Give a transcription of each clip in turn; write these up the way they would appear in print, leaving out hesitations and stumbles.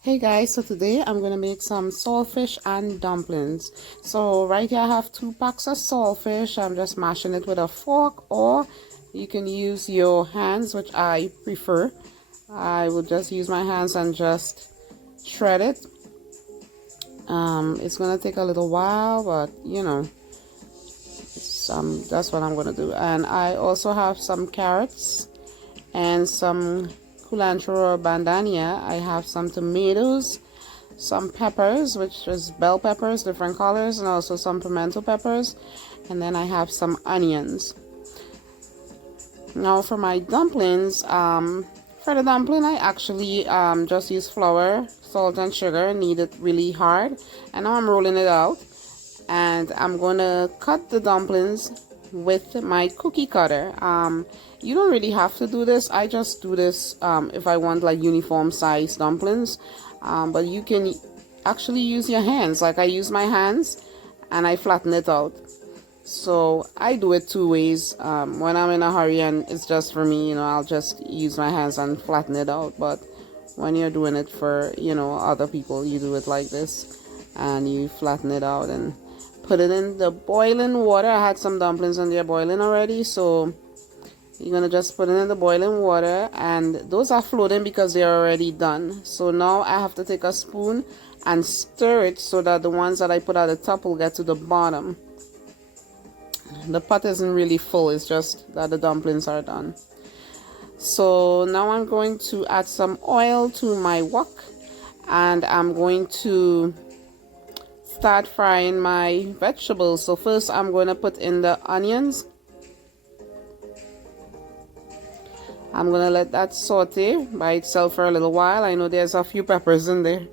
Hey guys, so today I'm gonna make some saltfish and dumplings. So right here I have 2 packs of saltfish. I'm just mashing it with a fork, or you can use your hands, which I prefer. I will just use my hands and just shred it. It's gonna take a little while, but that's what I'm gonna do. And I also have some carrots and some culantro or bandania. I have some tomatoes, some peppers, which is bell peppers, different colors, and also some pimento peppers, and then I have some onions. Now for my dumplings, for the dumpling I actually just use flour, salt, and sugar. Knead it really hard, and now I'm rolling it out, and I'm gonna cut the dumplings with my cookie cutter. You don't really have to do this. I just do this if I want like uniform size dumplings, but you can actually use your hands. Like I use my hands and I flatten it out. So I do it 2 ways. When I'm in a hurry and it's just for me, I'll just use my hands and flatten it out. But when you're doing it for other people, you do it like this, and you flatten it out and put it in the boiling water. I had some dumplings in there boiling already, so you're gonna just put it in the boiling water, and those are floating because they're already done. So now I have to take a spoon and stir it so that the ones that I put at the top will get to the bottom. The pot isn't really full, it's just that the dumplings are done. So now I'm going to add some oil to my wok, and I'm going to start frying my vegetables. So first I'm going to put in the onions. I'm going to let that saute by itself for a little while. I know there's a few peppers in there,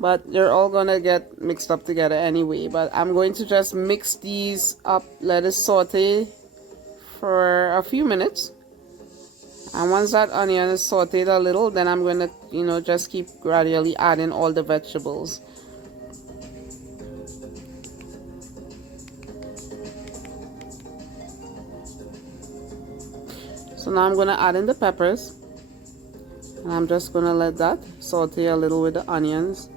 but they're all going to get mixed up together anyway. But I'm going to just mix these up, let it saute for a few minutes. And once that onion is sauteed a little, then I'm going to, just keep gradually adding all the vegetables. So now I'm going to add in the peppers, and I'm just going to let that saute a little with the onions.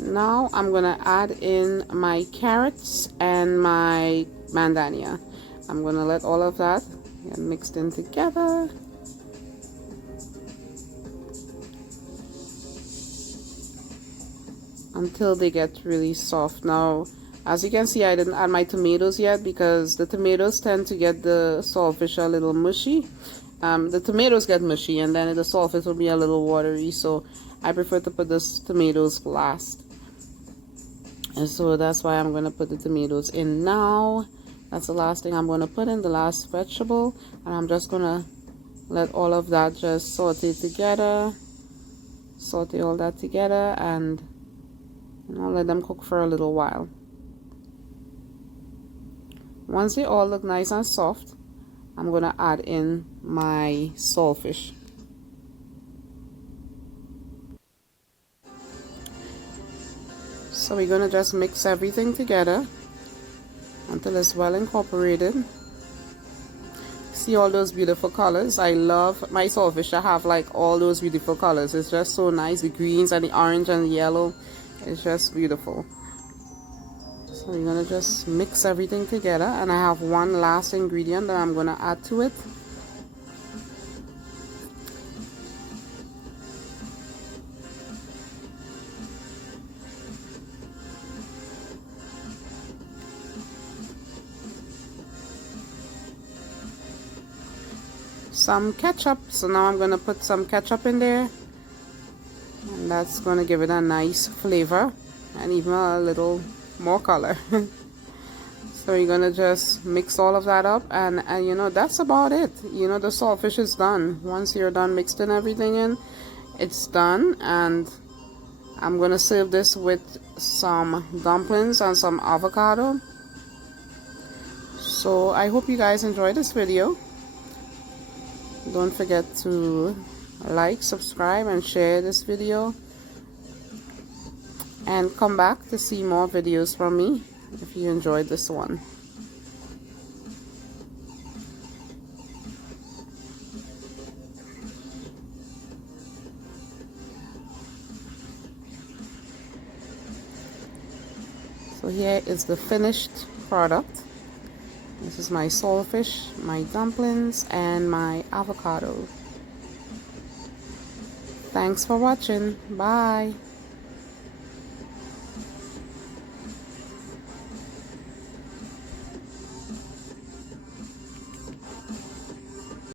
Now I'm gonna add in my carrots and my bandania. I'm gonna let all of that get mixed in together. Until they get really soft. Now, as you can see, I didn't add my tomatoes yet because the tomatoes tend to get the saltfish a little mushy. The tomatoes get mushy, and then the saltfish will be a little watery, so I prefer to put the tomatoes last. And so that's why I'm going to put the tomatoes in now. That's the last thing I'm going to put in, the last vegetable. And I'm just going to let all of that just saute together. Saute all that together, and let them cook for a little while. Once they all look nice and soft, I'm going to add in my saltfish. So we're going to just mix everything together until it's well incorporated. See all those beautiful colors? I love my saltfish to have like all those beautiful colors. It's just so nice. The greens and the orange and the yellow. It's just beautiful. So we're going to just mix everything together, and I have one last ingredient that I'm going to add to it. Some ketchup. So now I'm going to put some ketchup in there, and that's going to give it a nice flavor and even a little more color. So you're going to just mix all of that up, and that's about it. The saltfish is done. Once you're done mixing everything in, it's done. And I'm going to serve this with some dumplings and some avocado. So I hope you guys enjoyed this video. Don't forget to like, subscribe, and share this video, and come back to see more videos from me if you enjoyed this one. So here is the finished product. This is my saltfish, my dumplings, and my avocado. Thanks for watching. Bye.